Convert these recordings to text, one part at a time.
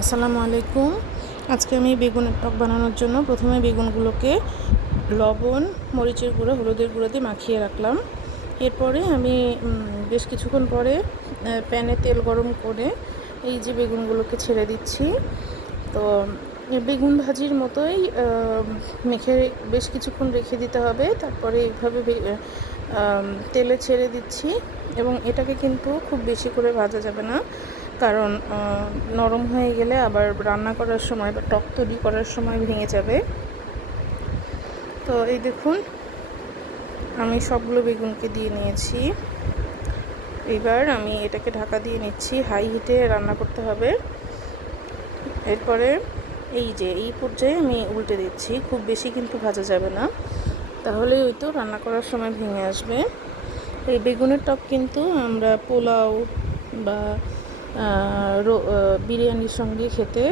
আসসালামু আলাইকুম। আজকে আমি বেগুনের টক বানানোর জন্য প্রথমে বেগুনগুলোকে লবণ, মরিচের গুঁড়ো, হলুদের গুঁড়ো দিয়ে মাখিয়ে রাখলাম। এরপরে আমি বেশ কিছুক্ষণ পরে প্যানে তেল গরম করে এই যে বেগুনগুলোকে ছেড়ে দিচ্ছি। তো, বেগুন ভাজির মতোই মেখে বেশ কিছুক্ষণ রেখে দিতে হবে। তারপরে এইভাবে তেলে ছেড়ে দিচ্ছি এবং এটাকে কিন্তু খুব বেশি করে ভাজা যাবে না। কারণ নরম হয়ে গেলে আবার রান্না করার সময় বা টক তৈরি করার সময় ভেঙে যাবে। তো এই দেখুন, আমি সবগুলো বেগুনকে দিয়ে নিয়েছি। এবার আমি এটাকে ঢাকা দিয়ে নিচ্ছি, হাই হিটে রান্না করতে হবে। এরপরে এই যে, এই পর্যায়ে আমি উল্টে দিচ্ছি, খুব বেশি কিন্তু ভাজা যাবে না। তাহলে ওই তো রান্না করার সময় ভেঙে আসবে। এই বেগুনের টক কিন্তু আমরা পোলাও বা বিরিয়ানির সঙ্গে খেতে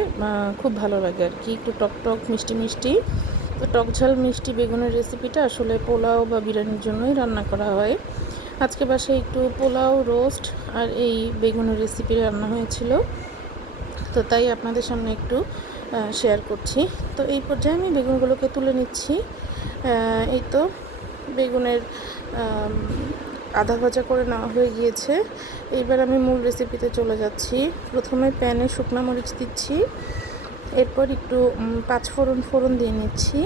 খুব ভালো লাগে আর কি। একটু টক টক, মিষ্টি মিষ্টি। তো টক ঝাল, মিষ্টি, বেগুনের রেসিপিটা আসলে পোলাও বা বিরিয়ানির জন্যই রান্না করা হয়। আজকে বাসায় একটু পোলাও রোস্ট আর এই বেগুনের রেসিপি রান্না হয়েছিল। তো তাই আপনাদের সামনে একটু শেয়ার করছি। তো এই পর্যায়ে আমি বেগুনগুলোকে তুলে নিচ্ছি। এই তো বেগুনের আধা ভাজা করে নেওয়া হয়ে গিয়েছে। এইবার আমি মূল রেসিপিতে চলে যাচ্ছি। প্রথমে প্যানে শুকনো মরিচ দিচ্ছি। এরপর একটু পাঁচ ফোড়ন ফোড়ন দিয়ে নিচ্ছি।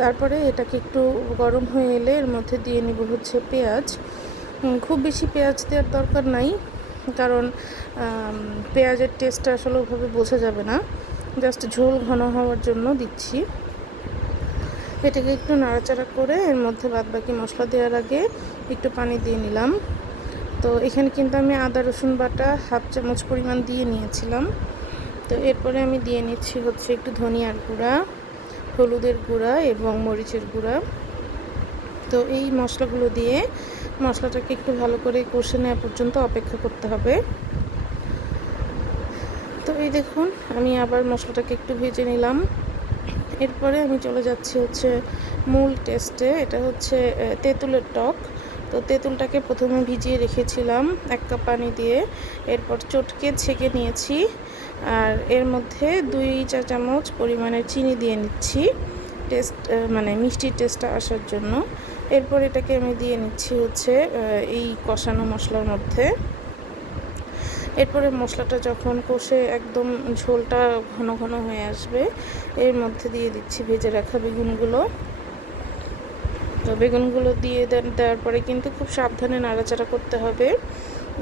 তারপরে এটাকে একটু গরম হয়ে এলে এর মধ্যে দিয়ে নিব হচ্ছে পেঁয়াজ। খুব বেশি পেঁয়াজ দেওয়ার দরকার নাই, কারণ পেঁয়াজের টেস্টটা আসলে ওভাবে বোঝা যাবে না। জাস্ট ঝোল ঘন হওয়ার জন্য দিচ্ছি। এটাকে একটু নাড়াচাড়া করে এর মধ্যে বাদবাকি মশলা দেওয়ার আগে একটু পানি দিয়ে নিলাম। তো এখানে কিন্তু আমি আদা, রসুন বাটা হাফ চামচ পরিমাণ দিয়ে নিয়েছিলাম। তো এরপরে আমি দিয়ে নিচ্ছি হচ্ছে একটু ধনিয়ার গুঁড়া, হলুদের গুঁড়া এবং মরিচের গুঁড়া। তো এই মশলাগুলো দিয়ে মশলাটাকে একটু ভালো করে কষে নেওয়া পর্যন্ত অপেক্ষা করতে হবে। তো এই দেখুন, আমি আবার মশলাটাকে একটু ভেজে নিলাম। এরপরে আমি চলে যাচ্ছি হচ্ছে মূল টেস্টে এটা হচ্ছে তেঁতুলের টক। তো তেঁতুলটাকে প্রথমে ভিজিয়ে রেখেছিলাম এক কাপ পানি দিয়ে, এরপর চটকে ছেঁকে নিয়েছি আর এর মধ্যে দুই চা চামচ পরিমাণের চিনি দিয়ে নিচ্ছি টেস্ট মানে মিষ্টির টেস্টটা আসার জন্য। এরপর এটাকে আমি দিয়ে নিচ্ছি হচ্ছে এই কষানো মশলার মধ্যে। এরপরে মশলাটা যখন কষে একদম ঝোলটা ঘন ঘন হয়ে আসবে, এর মধ্যে দিয়ে দিচ্ছি ভেজে রাখা বেগুনগুলো। তো বেগুনগুলো দিয়ে দেন, দেওয়ার পরে কিন্তু খুব সাবধানে নাড়াচাড়া করতে হবে।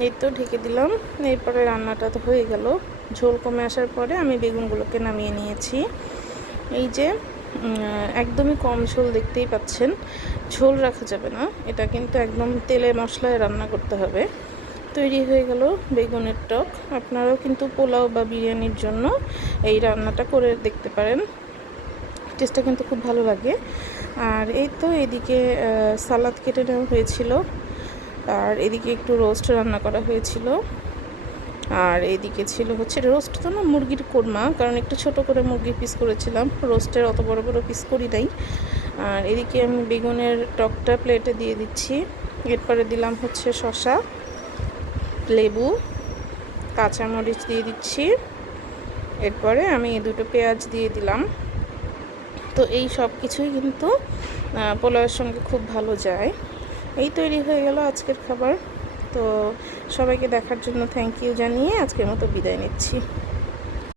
এই তো ঢেকে দিলাম, এরপরে রান্নাটা তো হয়ে গেল। ঝোল কমে আসার পরে আমি বেগুনগুলোকে নামিয়ে নিয়েছি। এই যে একদমই কম ঝোল দেখতেই পাচ্ছেন। ঝোল রাখা যাবে না, এটা কিন্তু একদম তেলে মশলায় রান্না করতে হবে। তৈরি হয়ে গেল বেগুনের টক। আপনারাও কিন্তু পোলাও বা বিরিয়ানির জন্য এই রান্নাটা করে দেখতে পারেন। টেস্টটা কিন্তু খুব ভালো লাগে। আর এই তো এদিকে সালাদ কেটে নেওয়া হয়েছিল। আর এদিকে একটু রোস্ট রান্না করা হয়েছিল। আর এদিকে ছিল হচ্ছে রোস্ট তো না, মুরগির কোরমা, কারণ একটু ছোট করে মুরগির পিস করেছিলাম। রোস্টের অত বড় বড় পিস করি নাই। আর এদিকে আমি বেগুনের টকটা প্লেটে দিয়ে দিচ্ছি। এরপরে দিলাম হচ্ছে শশা লেবু, কাঁচামরিচ দিয়ে দিচ্ছি। এরপরে আমি দুটো পেঁয়াজ দিয়ে দিলাম। তো এই সব কিছুই কিন্তু পোলাওয়ের সঙ্গে খুব ভালো যায়। এই তৈরি হয়ে গেল আজকের খাবার। তো সবাইকে দেখার জন্য থ্যাংক ইউ জানিয়ে আজকের মতো বিদায় নিচ্ছি।